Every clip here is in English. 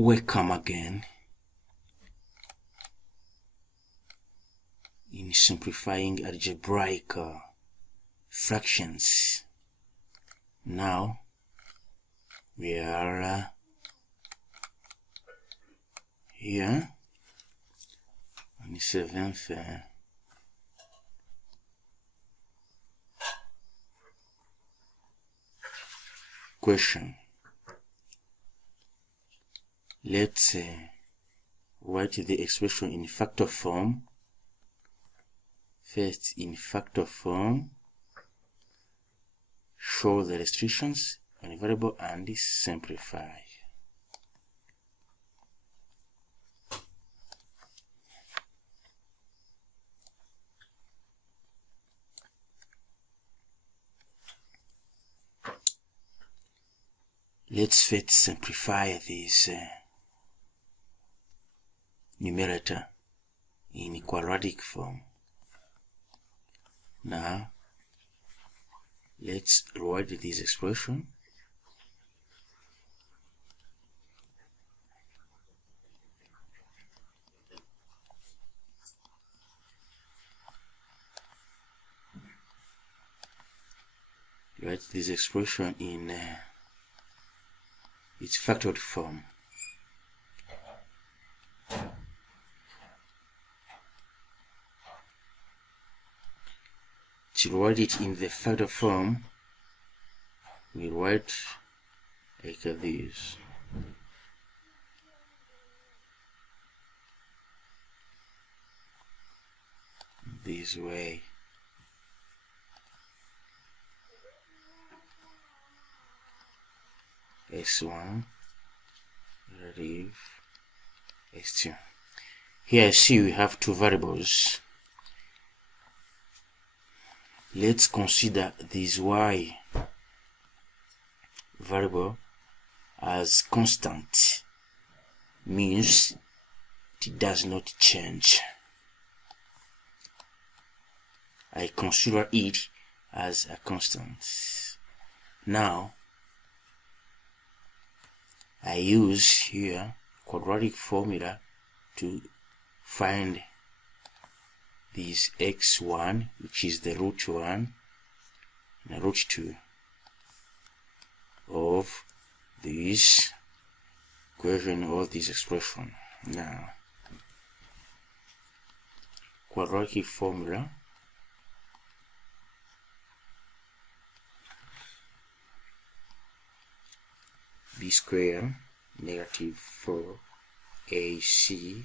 Welcome again in simplifying algebraic fractions. Now we are here on the 7th question. Let's write the expression in factor form. First, in factor form, show the restrictions on a variable and simplify. Let's first simplify this numerator in quadratic form. Now, let's write this expression. Write this expression in its factored form. To write it in the factor form, we write like this. This way. S1 relative S2. Here I see we have two variables. Let's consider this y variable as constant, means it does not change. I consider it as a constant. Now I use here quadratic formula to find this x1, which is the root 1 and root 2 of this equation or this expression. Now, quadratic formula b squared negative 4ac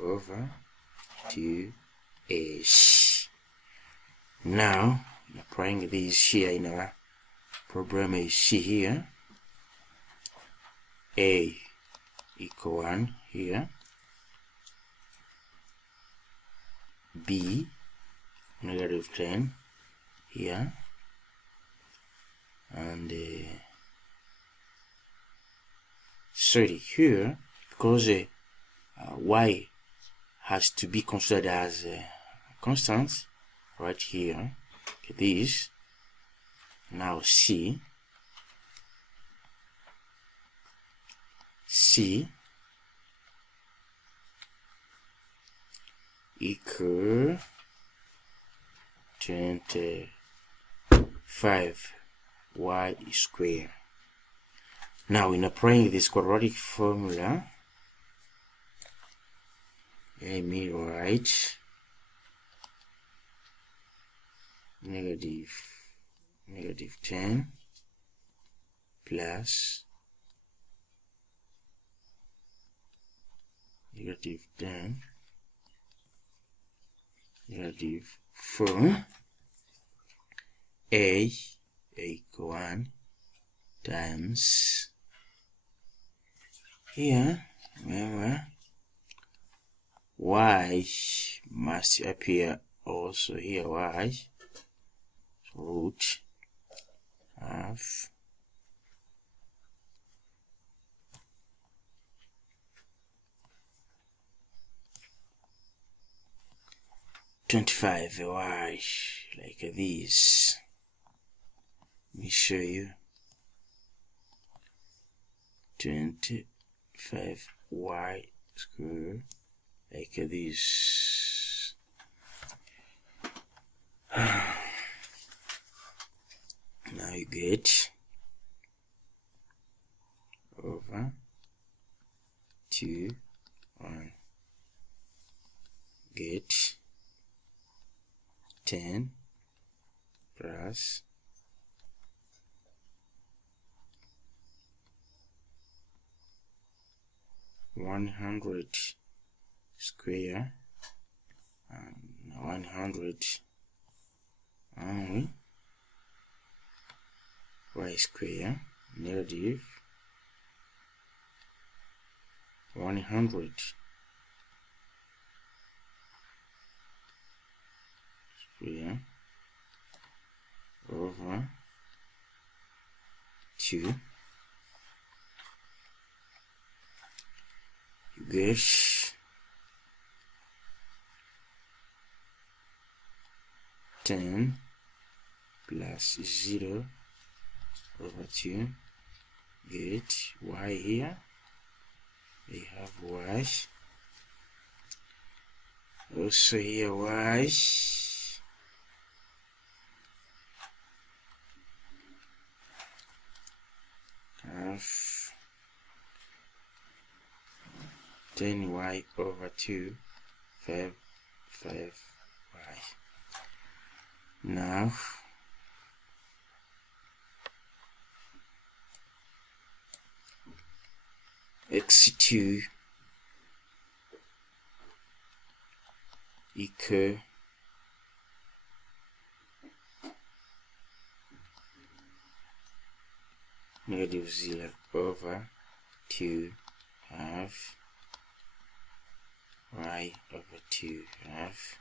over 2h. Now, applying this here in our problem, you see here a equal 1 here, b negative 10 here, and sorry, here, because y has to be considered as a constant, right here, okay, this. Now c equal 25 y squared. Now, in applying this quadratic formula, let me write negative 10 plus negative 10 negative 4 a equal 1 times here, remember, y must appear also here, y root of 25 y like this. Let me show you. 25 5y squared, like this. Now you get over 2 1 get 10 plus 100 square and 100 only y square negative 100 square over 2. You get 10 plus 0 over 2. Get y here. We have y. Also here y. Have 10y over 2, 5y. Now x2 equal negative 0 over 2 half y over 2 half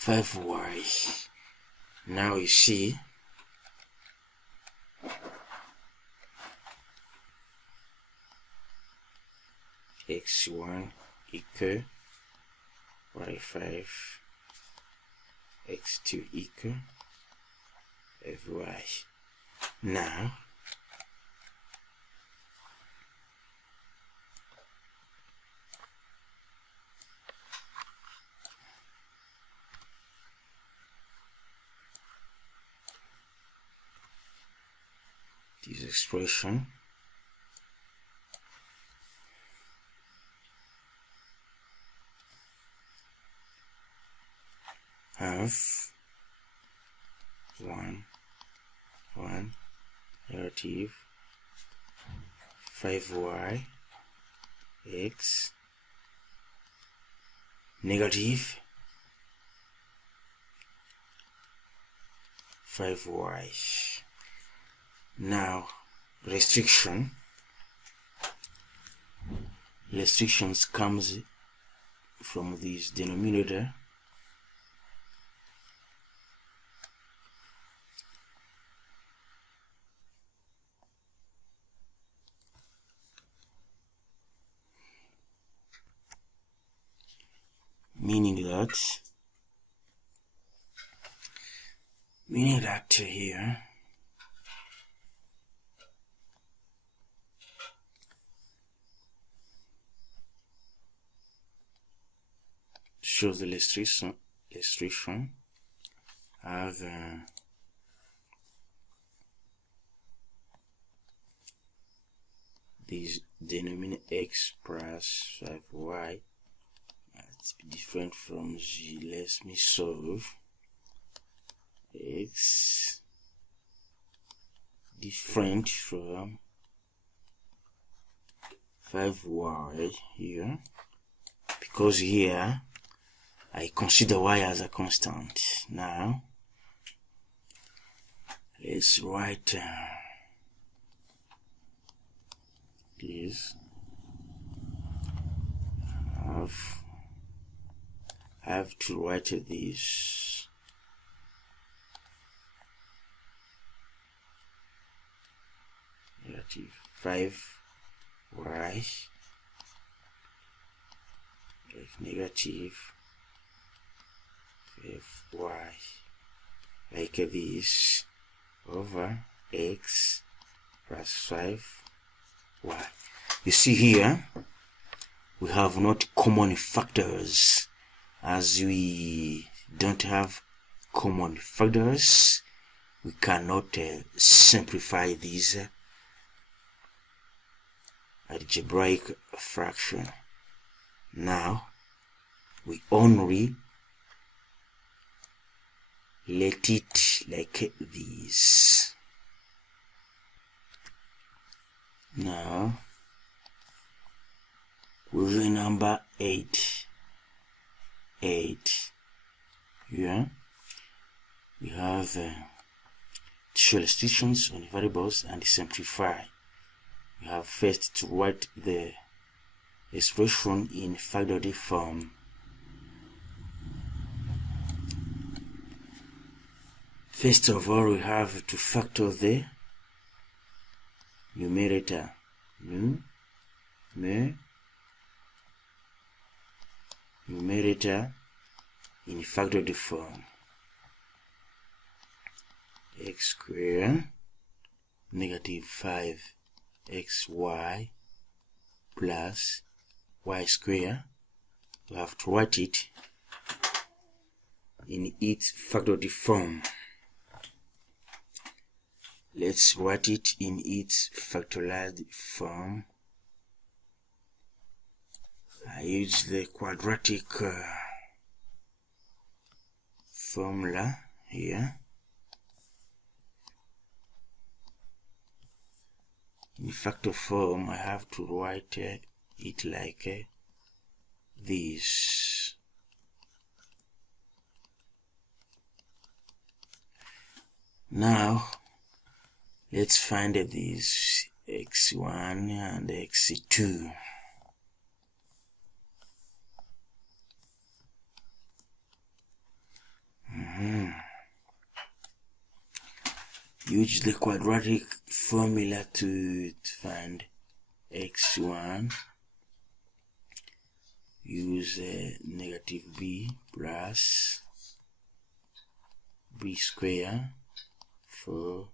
5y. Now you see x1 equal y5, x2 equal fy. Now this expression have 1 negative 5y x negative 5y. Now restrictions comes from this denominator. Meaning that here shows the illustration have this denominator x plus 5y. It's different from g. Let me solve x different from 5y here, because here I consider y as a constant. Now let's write this. I have to write this negative 5y like negative 5y like this over x plus 5y. You see here, we have not common factors. As we don't have common factors, we cannot simplify these algebraic fraction. Now, we only let it like this. Now, question number 8. Here, we have show restrictions on variables and simplify. We have first to write the expression in factorial form. First of all, we have to factor the numerator. Numerator in factorial form. X squared negative 5xy plus y squared. We have to write it in its factorial form. Let's write it in its factorized form. I use the quadratic formula here. In factor form, I have to write it like this. Now, let's find these x1 and x2. Use the quadratic formula to find x1. Use negative b plus b squared for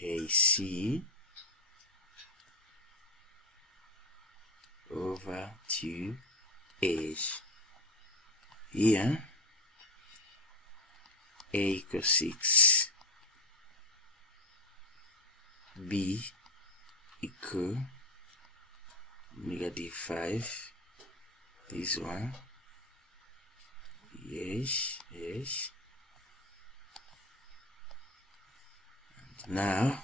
ac over 2h. Here, a equals 6, b equal negative 5, this one, yes. And now,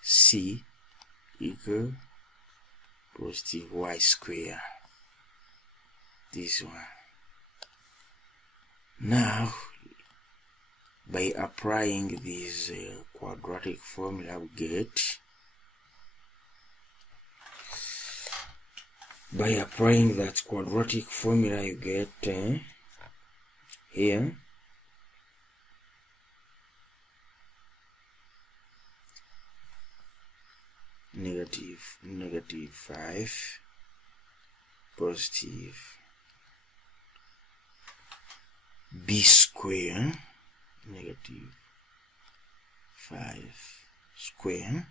c equal positive y squared, this one. Now, by applying this quadratic formula, we get, by applying that quadratic formula, you get here negative 5 positive b squared negative 5 square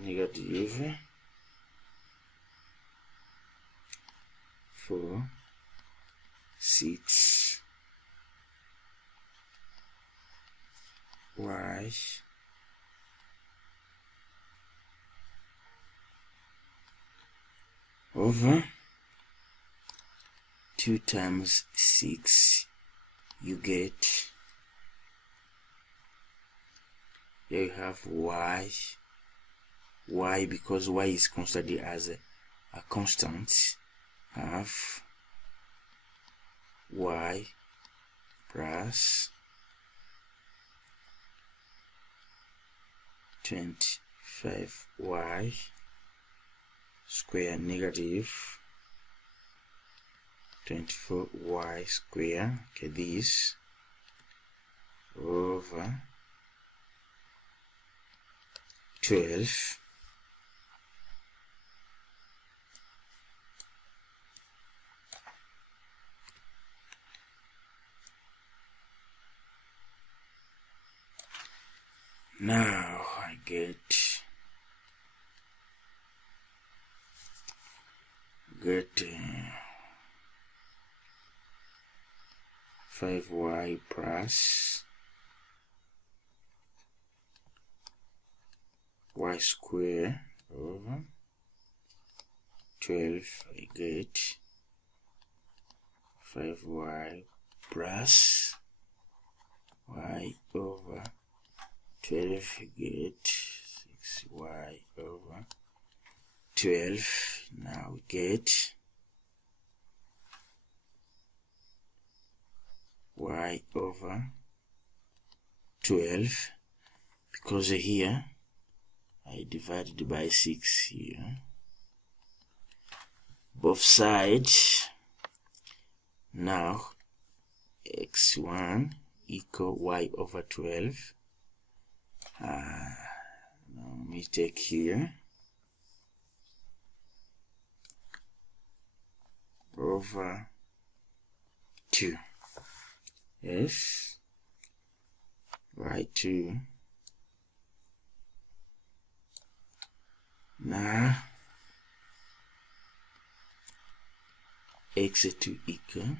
negative 4 6 y over 2 times 6, you get, here you have y because y is considered as a constant, half y plus 25y square negative 24y square, okay, this over 12 now I get 5y plus y square over 12. I get 5y plus y over 12. I get 6y over 12. Now we get y over 12, because here I divided by 6 here, both sides. Now x1 equal y over 12. Now let me take here over 2. Yes, y2. Now x2 equal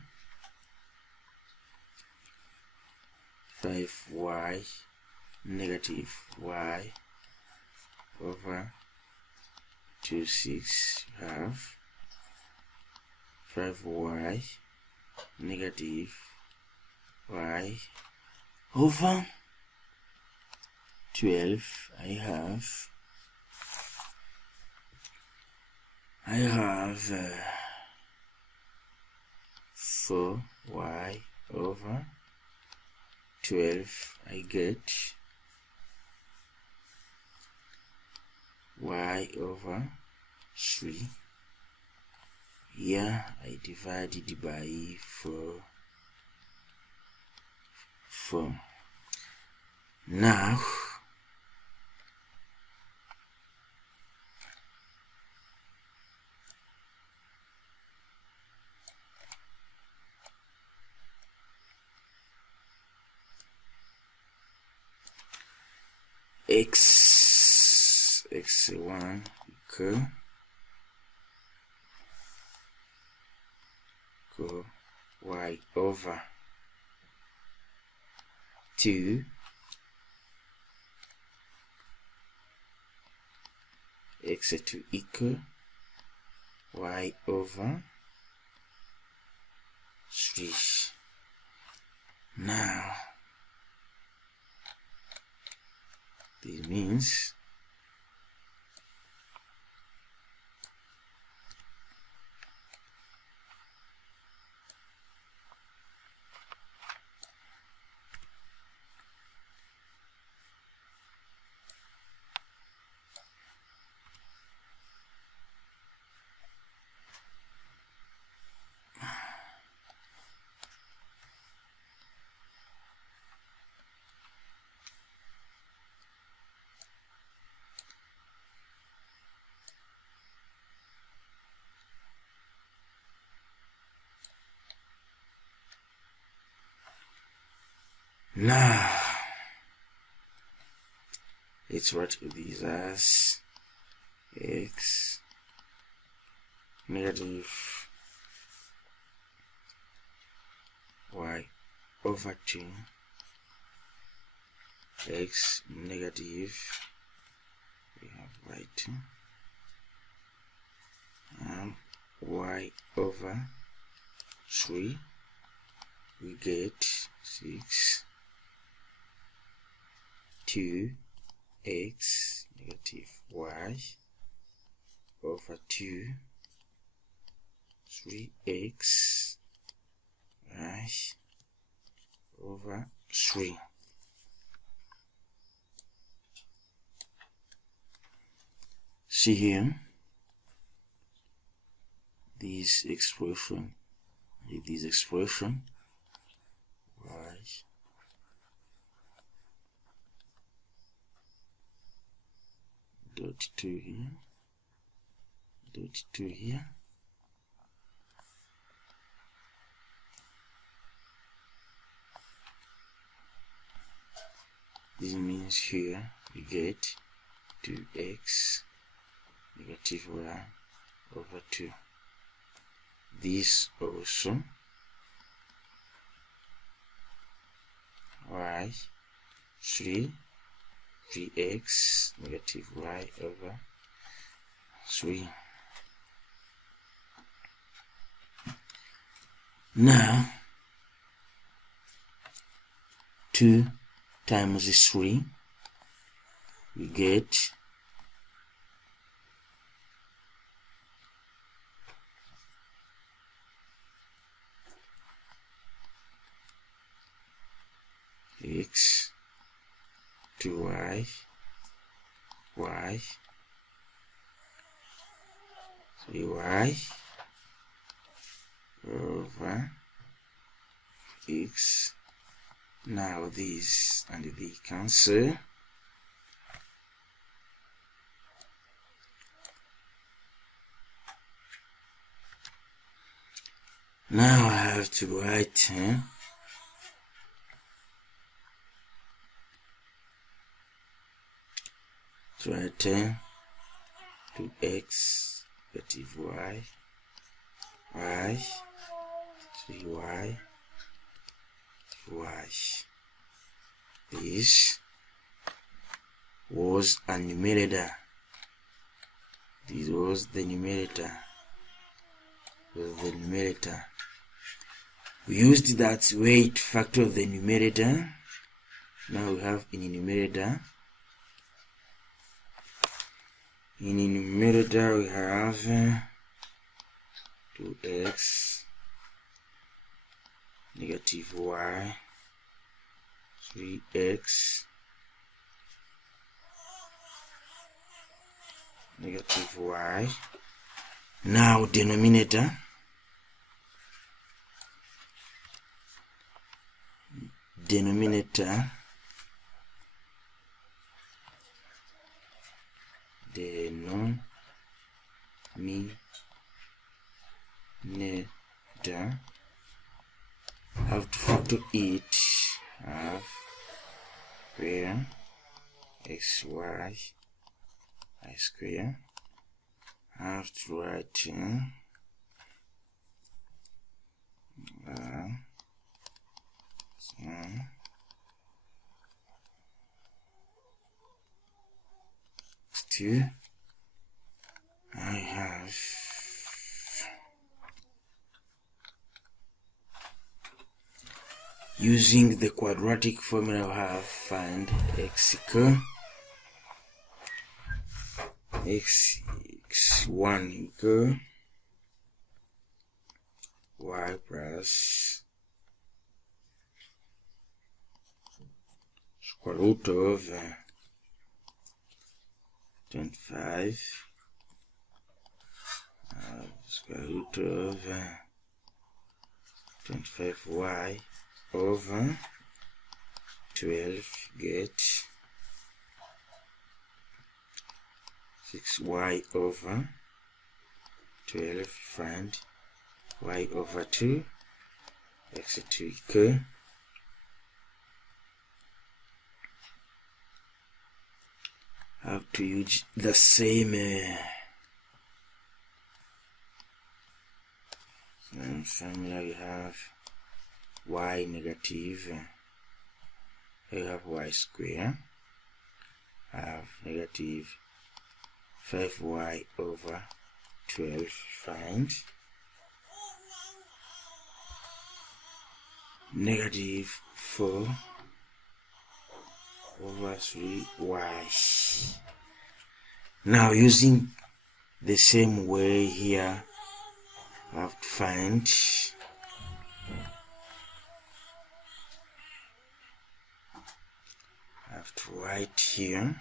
5y negative y over 2, 6. You have 5y negative y over 12. I have 4y over 12. I get y over 3. Here I divided by 4. Now x1 equal y over 2 x2 equal y over 3. Now this means now let's write these as x negative y over 2 x negative, we have y2, and y over 3, we get 6 2 x negative y over 2 3x y over 3. See here, this expression y dot 2 here, dot 2 here. This means here we get 2x negative y over 2. This also y 3x negative y over 3. Now 2 times 3, we get x 2y y 3y over x. Now this and the cancel. Now I have to write to write 2x negative y y 3y y. This was a numerator. This was the numerator. We used that way to factor the numerator. Now we have in the numerator. In the numerator we have 2x negative y 3x negative y. Now denominator, denominator have to factor it. Have square xy I square. Have to write 2. I have using the quadratic formula I have find x equal x1 equal y plus square root of 25 square root of 25y over 12 get 6y over 12 find y over 2 x2 equal have to use the same formula. We have y negative, we have y square, have negative 5y over 12 find negative 4 over 3y. Now using the same way here, I have to find write here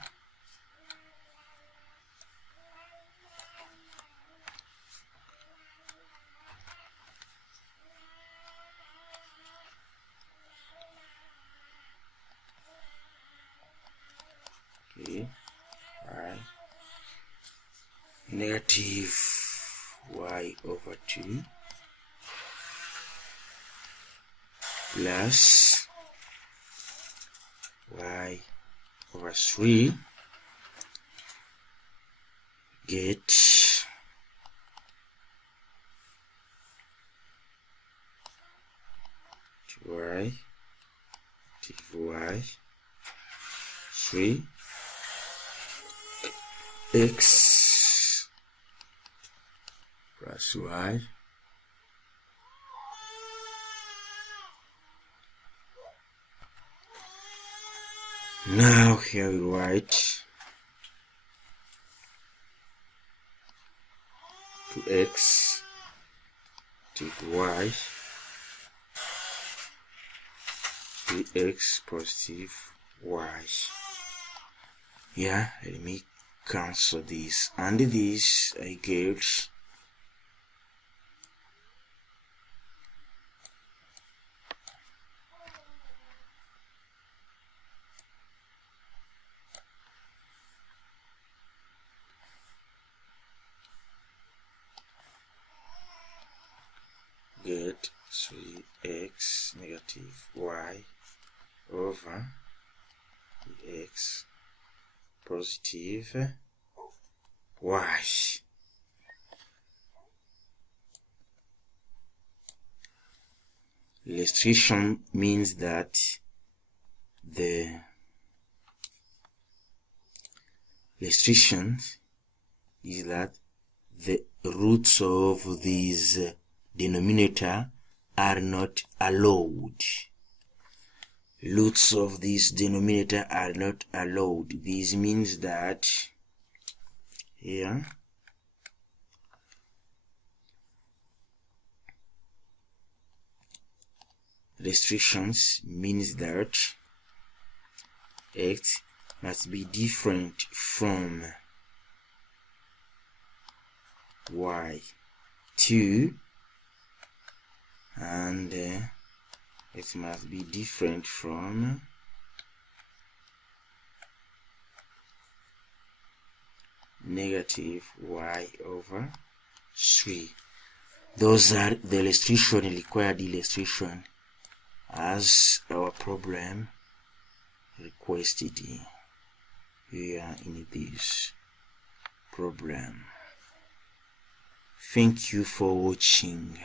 okay, right negative y over 2 plus y over 3 get y 3 x plus y now here we write 2x y 3x positive y. Yeah, let me cancel this and this. I get get 3x negative y over x positive y. Illustration means that the illustration is that the roots of these denominator are not allowed. Roots of this denominator are not allowed. This means that here restrictions means that x must be different from y2 and it must be different from negative y over 3. Those are the illustration, required illustration as our problem requested here in this problem. Thank you for watching.